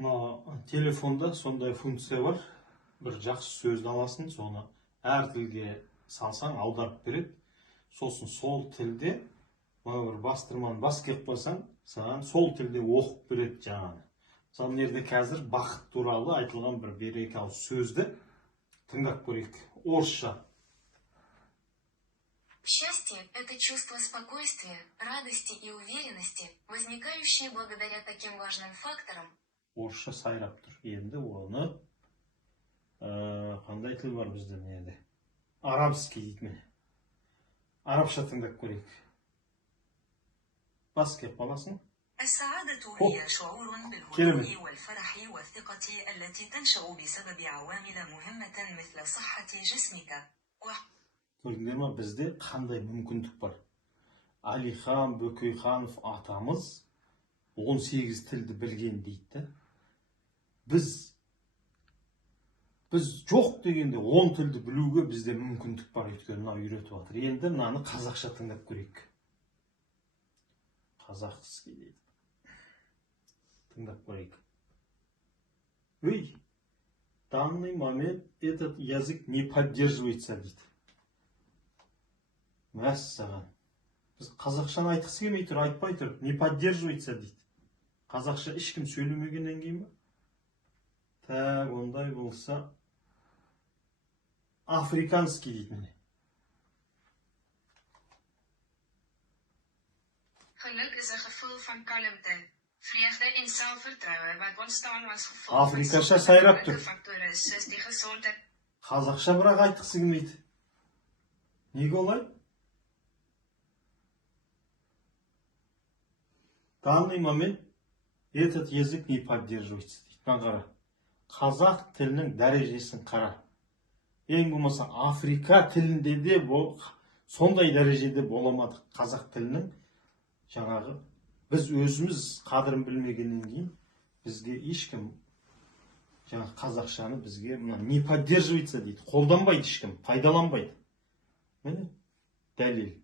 Мына телефонда сондай функция бар. Бір жақсы сөзді аласың, соны әр тілге салсаң аударып береді. Сосын сол тілде мына бір бастырманы бас келіп қойсаң, саған сол тілде оқып береді жаңағы. Мысалы мына жерде қазір бақыт туралы айтылған бір екі ауыз сөзді тыңдап көрейік. Орысша. Счастье – это чувство спокойствия, радости и уверенности, возникающее благодаря таким важным факторам. Орысша сайрап тұр. Енді оны қандай тіл бар бізде неде? Арабский дейді міне. Арабша тыңдап көрейік. Бас келіп қаласың. السعادة هي شعور بالهدوء والفرح والثقة التي تنشأ بسبب عوامل مهمة مثل صحة جسمك. Көрдіңдер ме, бізде қандай мүмкіндік бар? Алихан Бөкейханов атамыз 18 тілді білген дейді. Біз жоқ дегенде 10 тілді білуге бізде мүмкіндік бар, өйткені мына үйретіп жатыр. Енді мынаны қазақша тыңдап көрейік. Казахский дейді. Тыңдап көрейік. В данный момент этот язык не поддерживается дейді. Мәссаған. Біз қазақшаны айтқысы келмей тұр, айтпай тұр. Не поддерживается дейді. Қазақша ешкім сөйлемегеннен кейін ба? Так, ондай болса африканский дейді міне. Geluk is een gevoel van kalmte, vreugde en zelfvertrouwen wat ontstaan als gevolg van Afrikaша сайрап тұр. factoren soos die gezondheid. Қазақша бірақ айтқысы келмейді. Неге олай? В данный момент этот язык не поддерживается дейді. Қара. Қазақ тілінің дәрежесін қара. Ең болмаса Африка тілінде де сондай дәрежеде боламадық. Қазақ тілінің жаңағы біз өзіміз қадірін білмегеннен кейін бізге ешкім жаңағы қазақшаны бізге не поддерживается дейді. Қолданбайды ешкім, пайдаланбайды. Міне дәлел.